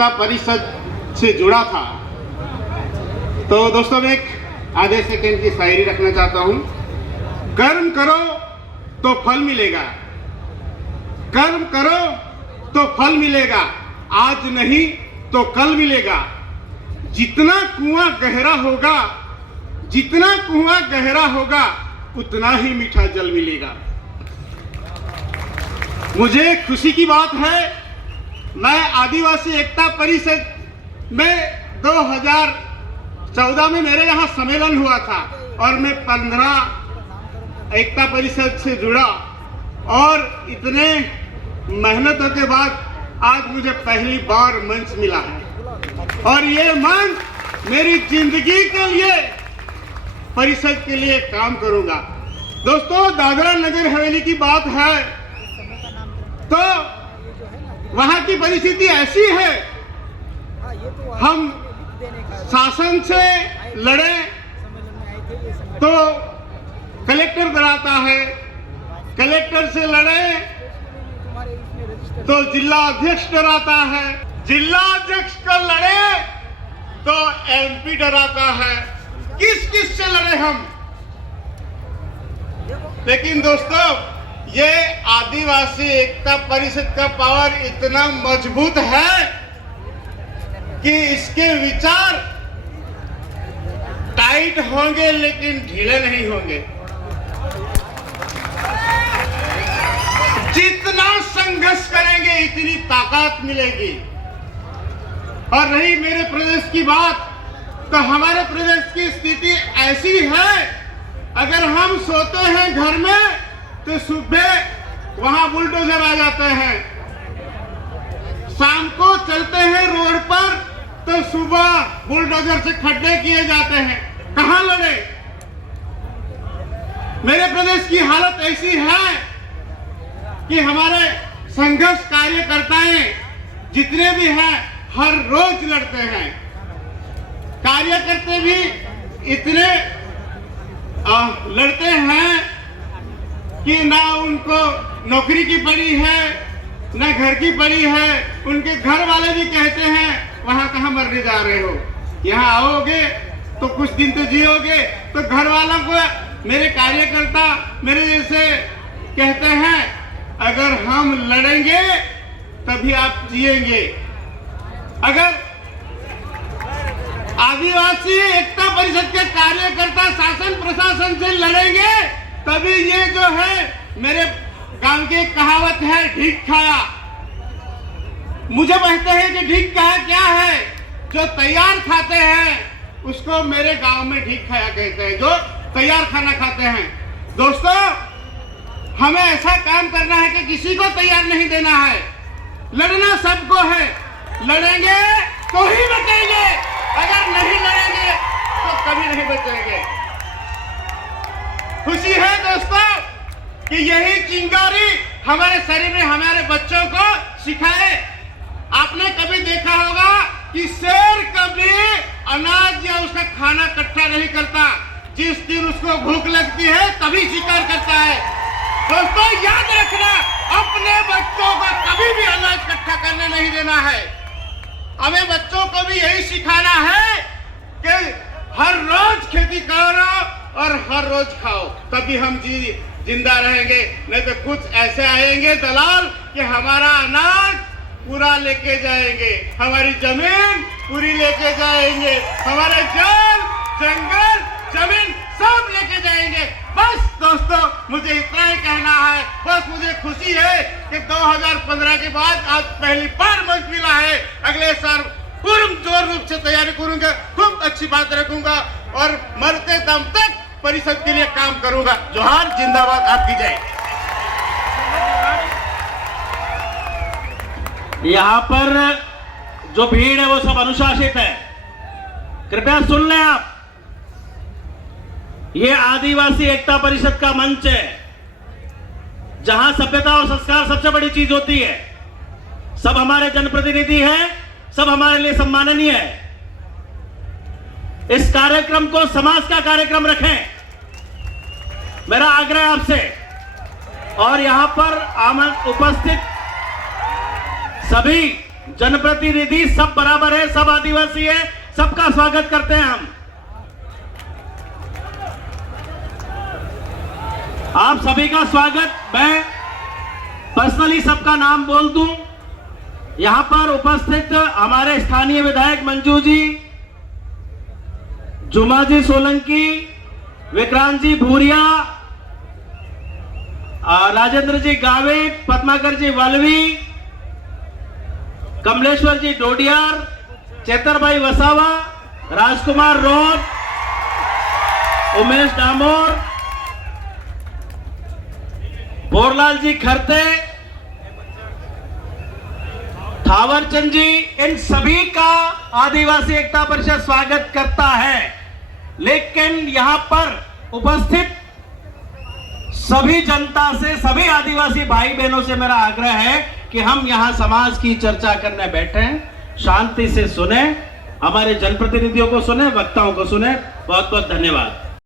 एकता परिषद से जुड़ा था। तो दोस्तों मैं एक आधे सेकंड की शायरी रखना चाहता हूं। कर्म करो तो फल मिलेगा, कर्म करो तो फल मिलेगा, आज नहीं तो कल मिलेगा। जितना कुआं गहरा होगा, जितना कुआं गहरा होगा, उतना ही मीठा जल मिलेगा। मुझे खुशी की बात है, मैं आदिवासी एकता परिषद में 2014 में मेरे यहाँ सम्मेलन हुआ था और मैं 15 एकता परिषद से जुड़ा और इतने मेहनतों के बाद आज मुझे पहली बार मंच मिला है और ये मंच मेरी जिंदगी के लिए, परिषद के लिए काम करूंगा। दोस्तों दादरा नगर हवेली की बात है तो वहां की परिस्थिति ऐसी है, हम शासन से लड़े तो कलेक्टर डराता है, कलेक्टर से लड़े तो जिला अध्यक्ष डराता है, जिला अध्यक्ष को लड़े तो एमपी डराता है। किस किस से लड़े हम। लेकिन दोस्तों ये आदिवासी एकता परिषद का पावर इतना मजबूत है कि इसके विचार टाइट होंगे लेकिन ढीले नहीं होंगे। जितना संघर्ष करेंगे इतनी ताकत मिलेगी। और रही मेरे प्रदेश की बात, तो हमारे प्रदेश की स्थिति ऐसी है, अगर हम सोते हैं घर में तो सुबह वहां बुलडोजर आ जाते हैं, शाम को चलते हैं रोड पर तो सुबह बुलडोजर से खड्डे किए जाते हैं। कहां लड़े। मेरे प्रदेश की हालत ऐसी है कि हमारे संघर्ष कार्यकर्ताएं जितने भी हैं हर रोज लड़ते हैं। कार्यकर्ता भी इतने लड़ते हैं कि ना उनको नौकरी की पड़ी है ना घर की पड़ी है। उनके घर वाले भी कहते हैं वहां कहां मरने जा रहे हो, यहाँ आओगे तो कुछ दिन तो जियोगे। तो घर वालों को मेरे कार्यकर्ता मेरे जैसे कहते हैं अगर हम लड़ेंगे तभी आप जिएंगे। अगर आदिवासी एकता परिषद के कार्यकर्ता शासन प्रशासन से लड़ेंगे तभी ये जो है, मेरे गांव की एक कहावत है ढीक खाया। मुझे कहते हैं कि ढीक खाया क्या है, जो तैयार खाते हैं उसको मेरे गांव में ढीक खाया कहते हैं, जो तैयार खाना खाते हैं। दोस्तों हमें ऐसा काम करना है कि किसी को तैयार नहीं देना है। लड़ना सबको है, लड़ेंगे तो ही बचेंगे, अगर नहीं लड़ेंगे तो कभी नहीं बचेंगे। खुशी है दोस्तों कि यही चिंगारी हमारे शरीर में हमारे बच्चों को सिखाए। आपने कभी देखा होगा कि शेर कभी अनाज या उसका खाना इकट्ठा नहीं करता, जिस दिन उसको भूख लगती है तभी शिकार करता है। दोस्तों याद रखना, अपने बच्चों को कभी भी अनाज इकट्ठा करने नहीं देना है। हमें बच्चों को भी यही सिखाना है कि हर रोज खेती करो और हर रोज खाओ, तभी हम जिंदा रहेंगे। नहीं तो कुछ ऐसे आएंगे दलाल कि हमारा अनाज पूरा लेके जाएंगे, हमारी जमीन पूरी लेके जाएंगे, हमारे जल जंगल जमीन सब लेके जाएंगे। बस दोस्तों मुझे इतना ही कहना है। बस मुझे खुशी है कि 2015 के बाद आज पहली बार मंच मिला है। अगले साल पूर्ण जोर रूप से तैयारी करूंगा, खूब अच्छी बात रखूंगा और मरते दम तक परिषद के लिए काम करूंगा। जोहार, जिंदाबाद, आपकी जय। यहाँ पर जो भीड़ है वो सब अनुशासित है, कृपया सुन लें आप। ये आदिवासी एकता परिषद का मंच है जहां सभ्यता और संस्कार सबसे बड़ी चीज होती है। सब हमारे जनप्रतिनिधि हैं, सब हमारे लिए सम्माननीय है। इस कार्यक्रम को समाज का कार्यक्रम रखें, मेरा आग्रह आपसे। और यहां पर उपस्थित सभी जनप्रतिनिधि सब बराबर है, सब आदिवासी है, सबका स्वागत करते हैं हम। आप सभी का स्वागत। मैं पर्सनली सबका नाम बोल दूं। यहां पर उपस्थित हमारे स्थानीय विधायक मंजू जी, जुमा जी सोलंकी, विक्रांत जी भूरिया, राजेंद्र जी गावित, पद्माकर जी वलवी, कमलेश्वर जी डोडियार, चेतर भाई वसावा, राजकुमार रोड, उमेश डामोर, बोरलाल जी खरते, थावरचंद जी, इन सभी का आदिवासी एकता परिषद स्वागत करता है। लेकिन यहां पर उपस्थित सभी जनता से, सभी आदिवासी भाई बहनों से मेरा आग्रह है कि हम यहां समाज की चर्चा करने बैठे हैं, शांति से सुने, हमारे जनप्रतिनिधियों को सुने, वक्ताओं को सुने। बहुत बहुत धन्यवाद।